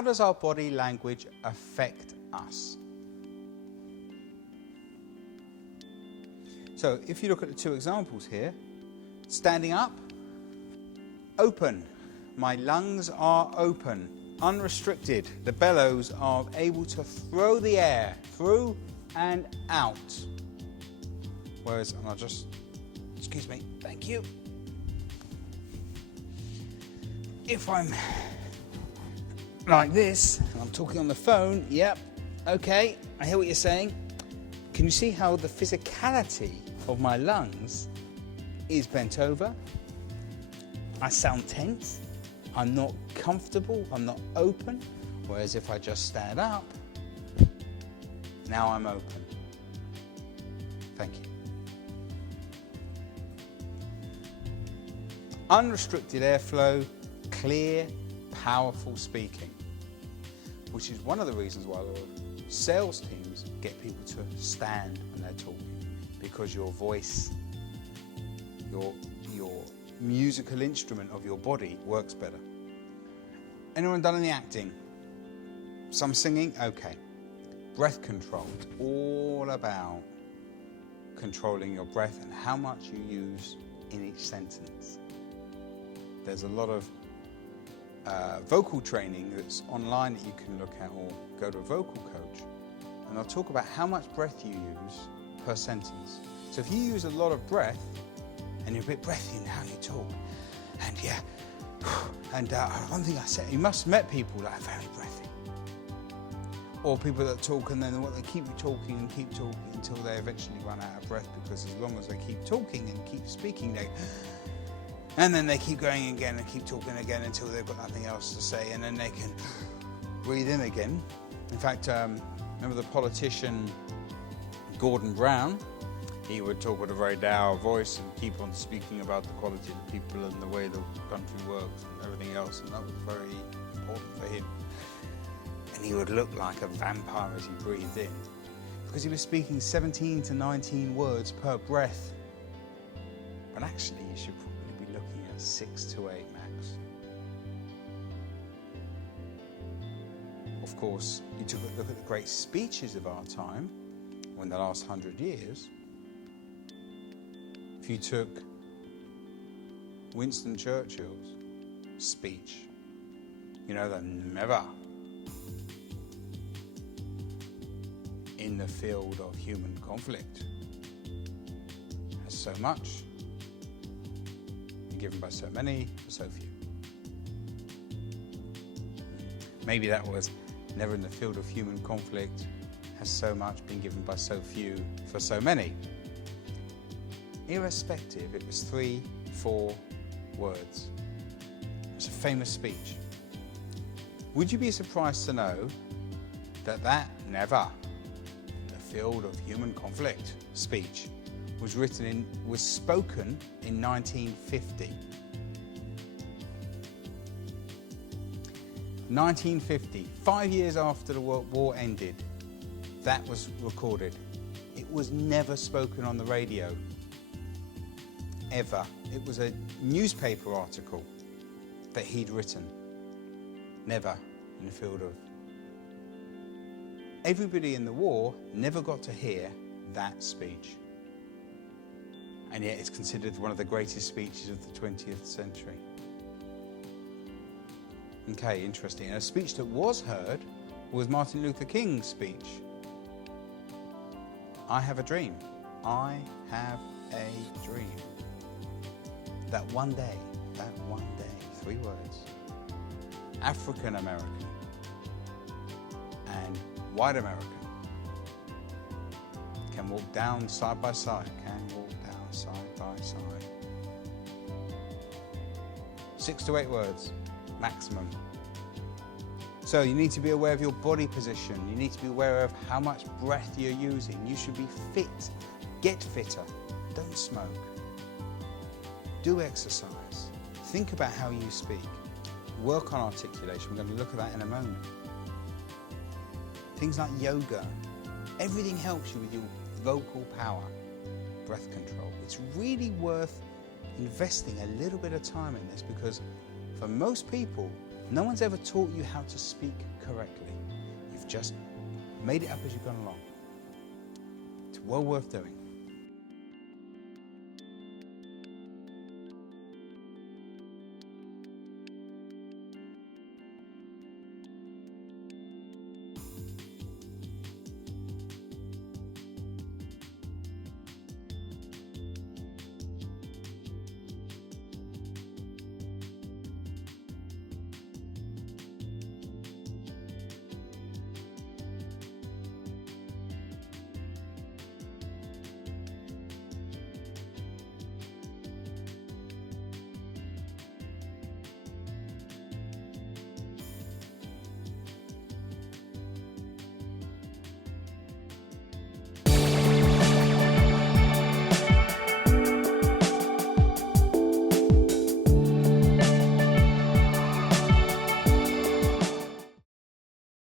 how does our body language affect us? So if you look at the two examples here, standing up, open. My lungs are open, unrestricted. The bellows are able to throw the air through and out. Whereas, and I'll just, excuse me, thank you. If I'm like this, and I'm talking on the phone, yep, okay, I hear what you're saying. Can you see how the physicality of my lungs is bent over? I sound tense, I'm not comfortable, I'm not open. Whereas if I just stand up, now I'm open. Thank you. Unrestricted airflow, clear, powerful speaking, which is one of the reasons why sales teams get people to stand when they're talking, because your voice, your musical instrument of your body works better. Anyone done any acting? Some singing? Okay. Breath control. It's all about controlling your breath and how much you use in each sentence. There's a lot of vocal training that's online that you can look at, or go to a vocal coach, and they'll talk about how much breath you use per sentence. So if you use a lot of breath, and you're a bit breathy in how you talk, and one thing I said, you must have met people that are very breathy, or people that talk and then they keep talking and keep talking until they eventually run out of breath, because as long as they keep talking and keep speaking, and then they keep going again and keep talking again until they've got nothing else to say, and then they can breathe in again. In fact, remember the politician Gordon Brown? He would talk with a very dour voice and keep on speaking about the quality of the people and the way the country works and everything else, and that was very important for him. And he would look like a vampire as he breathed in, because he was speaking 17 to 19 words per breath. But actually, you should probably be looking at 6 to 8 max. Of course, you took a look at the great speeches of our time, or in the last 100 years. If you took Winston Churchill's speech, you know, the never in the field of human conflict has so much, been given by so many, for so few. Maybe that was never in the field of human conflict has so much been given by so few, for so many. Irrespective, it was 3, 4 words. It's a famous speech. Would you be surprised to know that never, the field of human conflict speech, was spoken in 1950. 1950, 5 years after the World War ended, that was recorded. It was never spoken on the radio. Ever. It was a newspaper article that he'd written. Never in the field of... Everybody in the war never got to hear that speech. And yet it's considered one of the greatest speeches of the 20th century. Okay, interesting. And a speech that was heard was Martin Luther King's speech. I have a dream. I have a dream. That one day, 3 words, African American and white American can walk down side by side, side by side. 6 to 8 words, maximum. So you need to be aware of your body position. You need to be aware of how much breath you're using. You should be fit. Get fitter. Don't smoke. Do exercise. Think about how you speak. Work on articulation. We're going to look at that in a moment. Things like yoga. Everything helps you with your vocal power. Breath control. It's really worth investing a little bit of time in this, because for most people, No one's ever taught you how to speak correctly. You've just made it up as you've gone along. It's well worth doing.